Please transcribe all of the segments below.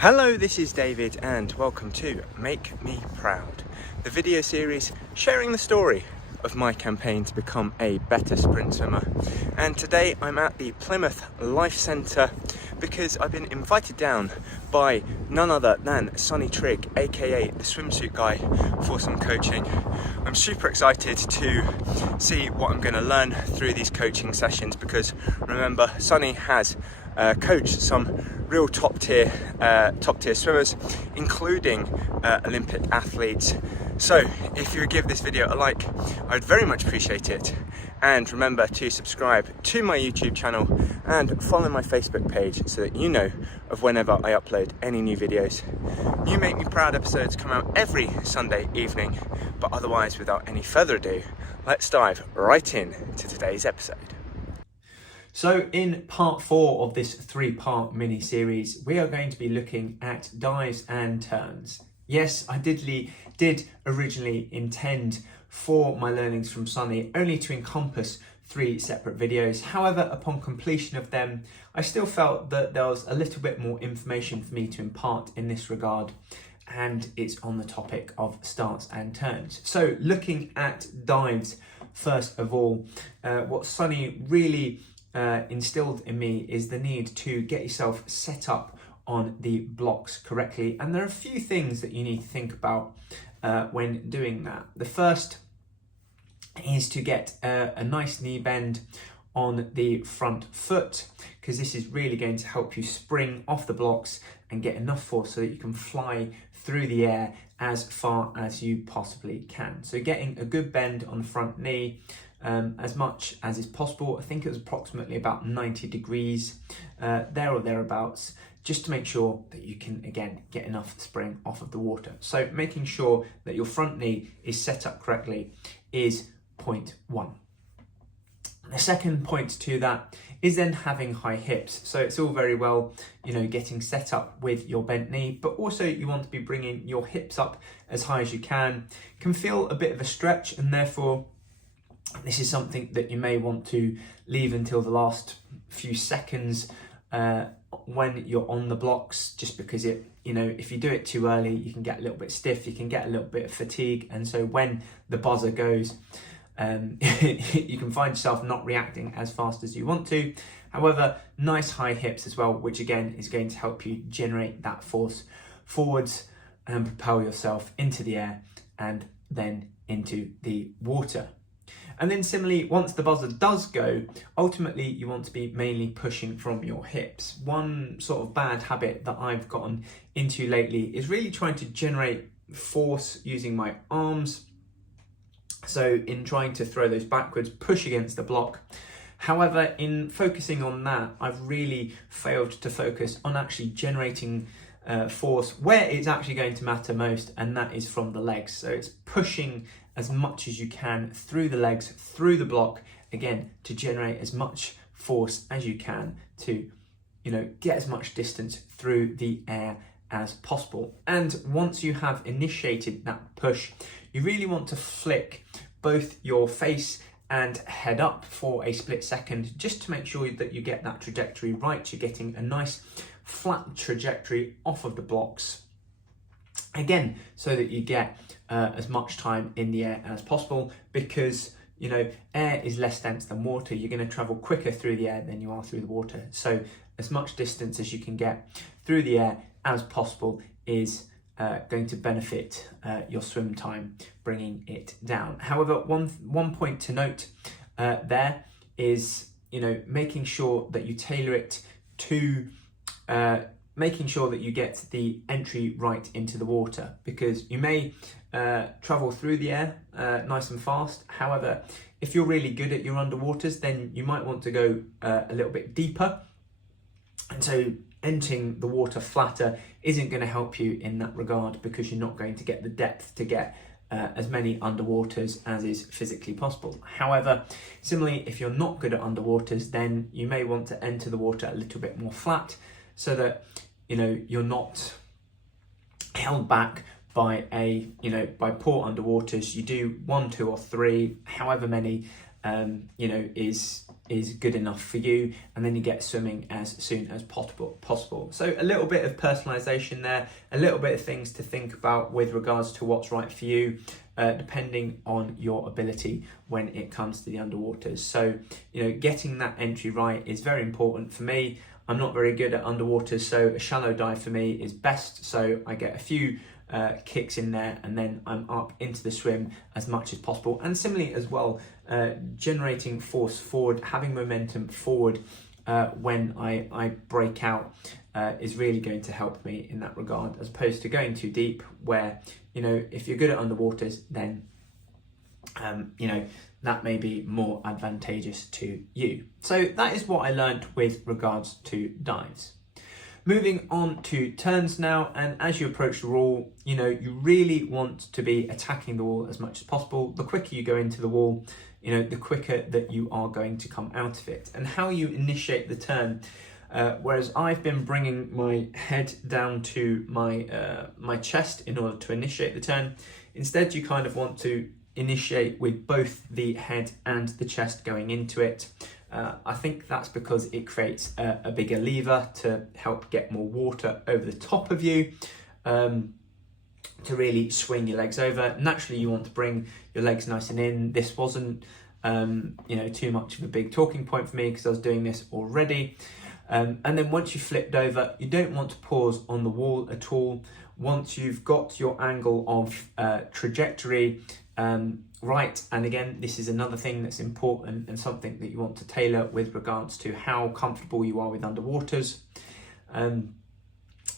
Hello, this is David and welcome to Make Me Proud, the video series sharing the story of my campaign to become a better sprint swimmer. And today I'm at the Plymouth Life Centre because I've been invited down by none other than Sonny Trigg A.K.A, the swimsuit guy, for some coaching. I'm super excited to see what I'm going to learn through these coaching sessions because remember, Sonny has coached some real top tier swimmers, including Olympic athletes. So if you would give this video a like, I'd very much appreciate it. And remember to subscribe to my YouTube channel and follow my Facebook page so that you know of whenever I upload any new videos. New Make Me Proud episodes come out every Sunday evening, but otherwise, without any further ado, let's dive right in to today's episode. So in part 4 of this 3-part mini-series, we are going to be looking at dives and turns. Yes, I did originally intend for my learnings from Sonny only to encompass 3 separate videos. However, upon completion of them, I still felt that there was a little bit more information for me to impart in this regard, and it's on the topic of starts and turns. So looking at dives, first of all, what Sonny really instilled in me is the need to get yourself set up on the blocks correctly, and there are a few things that you need to think about when doing that. The first is to get a nice knee bend on the front foot, because this is really going to help you spring off the blocks and get enough force so that you can fly through the air as far as you possibly can. So getting a good bend on the front knee, as much as is possible. I think it was approximately about 90 degrees there or thereabouts, just to make sure that you can again get enough spring off of the water. So making sure that your front knee is set up correctly is point 1. The second point to that is then having high hips. So it's all very well, getting set up with your bent knee, but also you want to be bringing your hips up as high as you can feel a bit of a stretch, and therefore this is something that you may want to leave until the last few seconds when you're on the blocks, just because if you do it too early, you can get a little bit stiff, you can get a little bit of fatigue, and so when the buzzer goes, you can find yourself not reacting as fast as you want to. However, nice high hips as well, which again is going to help you generate that force forwards and propel yourself into the air and then into the water. And then similarly, once the buzzer does go, ultimately you want to be mainly pushing from your hips. One sort of bad habit that I've gotten into lately is really trying to generate force using my arms. So in trying to throw those backwards, push against the block. However, in focusing on that, I've really failed to focus on actually generating force where it's actually going to matter most, and that is from the legs. So it's pushing as much as you can through the legs, through the block, again, to generate as much force as you can to, get as much distance through the air as possible. And once you have initiated that push, you really want to flick both your face and head up for a split second, just to make sure that you get that trajectory right. You're getting a nice flat trajectory off of the blocks, again, so that you get as much time in the air as possible, because air is less dense than water. You're going to travel quicker through the air than you are through the water. So as much distance as you can get through the air as possible is going to benefit your swim time, bringing it down. However, one point to note there is making sure that you tailor it to making sure that you get the entry right into the water, because you may travel through the air nice and fast. However, if you're really good at your underwaters, then you might want to go a little bit deeper, and so entering the water flatter isn't going to help you in that regard, because you're not going to get the depth to get as many underwaters as is physically possible. However, similarly, if you're not good at underwaters, then you may want to enter the water a little bit more flat, so that you're not held back by by poor underwaters. You do 1, 2 or 3, however many you know, is good enough for you, and then you get swimming as soon as possible. So a little bit of personalization there, a little bit of things to think about with regards to what's right for you, depending on your ability when it comes to the underwaters. So, you know, getting that entry right is very important for me. I'm not very good at underwaters, so a shallow dive for me is best. So I get a few kicks in there, and then I'm up into the swim as much as possible. And similarly as well, generating force forward, having momentum forward when I break out is really going to help me in that regard, as opposed to going too deep where, you know, if you're good at underwaters, then you know, that may be more advantageous to you. So that is what I learned with regards to dives. Moving on to turns now, and as you approach the wall, you know, you really want to be attacking the wall as much as possible. The quicker you go into the wall, you know, the quicker that you are going to come out of it. And how you initiate the turn, whereas I've been bringing my head down to my chest in order to initiate the turn, instead you kind of want to initiate with both the head and the chest going into it. I think that's because it creates a bigger lever to help get more water over the top of you, to really swing your legs over. Naturally, you want to bring your legs nice and in. This wasn't you know, too much of a big talking point for me because I was doing this already. And then once you flipped over, you don't want to pause on the wall at all. Once you've got your angle of trajectory right, and again, this is another thing that's important and something that you want to tailor with regards to how comfortable you are with underwaters,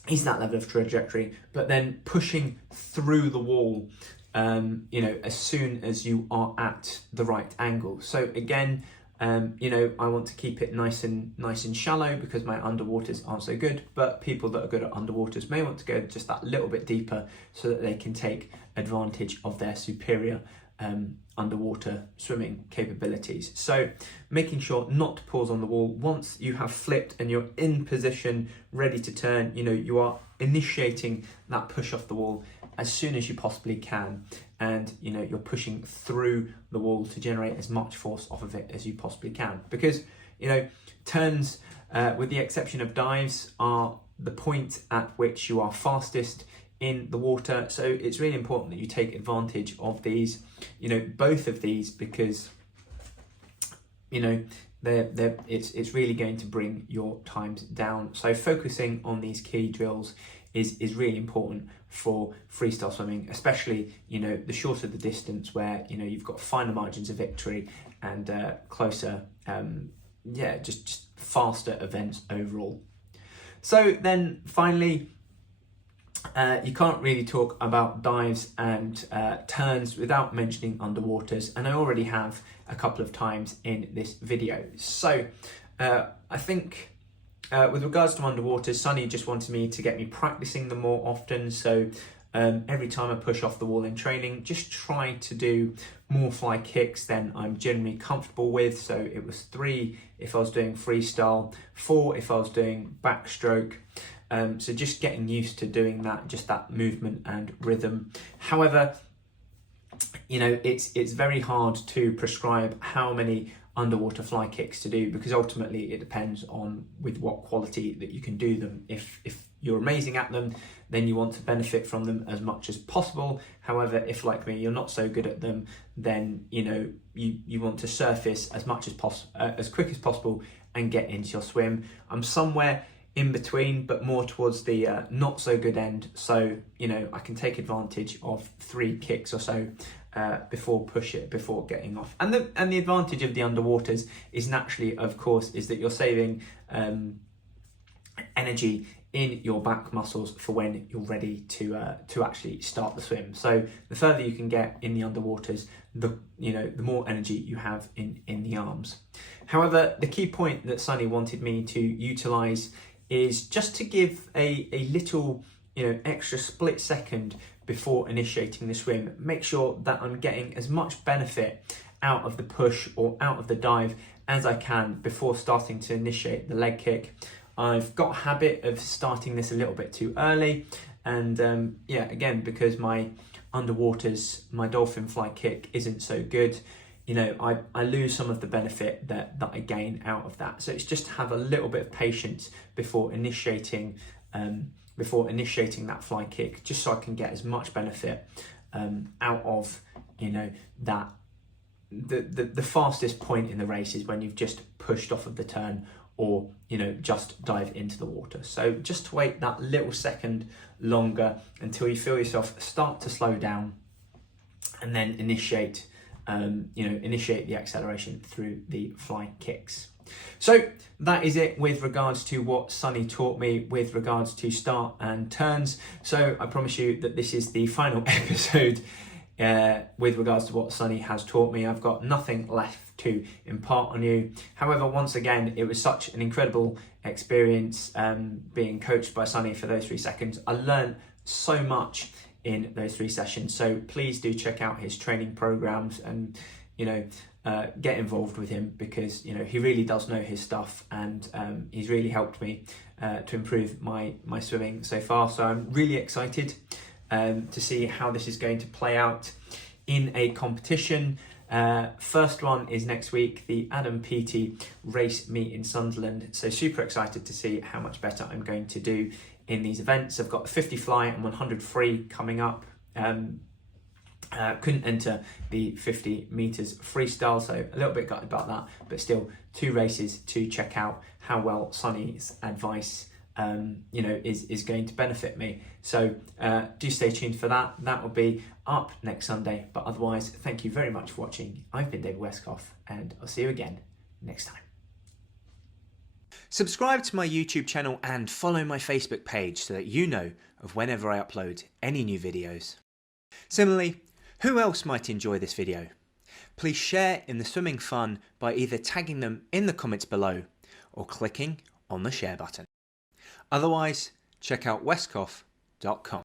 is that level of trajectory, but then pushing through the wall, you know, as soon as you are at the right angle. So again, you know, I want to keep it nice and shallow because my underwaters aren't so good, but people that are good at underwaters may want to go just that little bit deeper so that they can take advantage of their superior underwater swimming capabilities. So making sure not to pause on the wall. Once you have flipped and you're in position ready to turn, you know, you are initiating that push off the wall as soon as you possibly can, and you know, you're pushing through the wall to generate as much force off of it as you possibly can, because, you know, turns, with the exception of dives, are the point at which you are fastest in the water. So it's really important that you take advantage of these, you know, both of these, because, you know, it's really going to bring your times down. So focusing on these key drills is really important for freestyle swimming, especially, you know, the shorter the distance, where, you know, you've got finer margins of victory and closer, just faster events overall. So then finally, you can't really talk about dives and turns without mentioning underwaters, and I already have a couple of times in this video. So I think with regards to underwaters, Sonny just wanted me to get me practicing them more often. So every time I push off the wall in training, just try to do more fly kicks than I'm generally comfortable with. So it was 3 if I was doing freestyle, 4 if I was doing backstroke. So just getting used to doing that, just that movement and rhythm. However, you know, it's very hard to prescribe how many underwater fly kicks to do, because ultimately it depends on with what quality that you can do them. If you're amazing at them, then you want to benefit from them as much as possible. However, if like me, you're not so good at them, then, you know, you want to surface as much as as quick as possible and get into your swim. I'm somewhere in between, but more towards the not so good end. So, you know, I can take advantage of 3 kicks or so before getting off. And the advantage of the underwaters is naturally, of course, is that you're saving energy in your back muscles for when you're ready to actually start the swim. So the further you can get in the underwaters, the more energy you have in the arms. However, the key point that Sonny wanted me to utilize is just to give a little, you know, extra split second before initiating the swim. Make sure that I'm getting as much benefit out of the push or out of the dive as I can before starting to initiate the leg kick. I've got a habit of starting this a little bit too early, and again, because my underwaters, my dolphin fly kick isn't so good, you know, I lose some of the benefit that I gain out of that. So it's just to have a little bit of patience before initiating that fly kick, just so I can get as much benefit out of, you know, that the fastest point in the race is when you've just pushed off of the turn, or, you know, just dive into the water. So just to wait that little second longer until you feel yourself start to slow down, and then initiate the acceleration through the fly kicks. So that is it with regards to what Sonny taught me with regards to start and turns. So I promise you that this is the final episode with regards to what Sonny has taught me. I've got nothing left to impart on you. However, once again, it was such an incredible experience being coached by Sonny for those 3 seconds. I learned so much in those 3 sessions. So please do check out his training programs and, you know, get involved with him, because, you know, he really does know his stuff, and he's really helped me to improve my swimming so far. So I'm really excited to see how this is going to play out in a competition. First one is next week, the Adam Peaty race meet in Sunderland. So super excited to see how much better I'm going to do in these events. I've got 50 fly and 100 free coming up. Couldn't enter the 50 meters freestyle, so a little bit gutted about that, but still 2 races to check out how well Sonny's advice is going to benefit me. So do stay tuned for that. That will be up next Sunday, but otherwise, thank you very much for watching. I've been David Westcough, and I'll see you again next time. Subscribe to my YouTube channel and follow my Facebook page so that you know of whenever I upload any new videos. Similarly, who else might enjoy this video? Please share in the swimming fun by either tagging them in the comments below or clicking on the share button. Otherwise, check out westcough.com.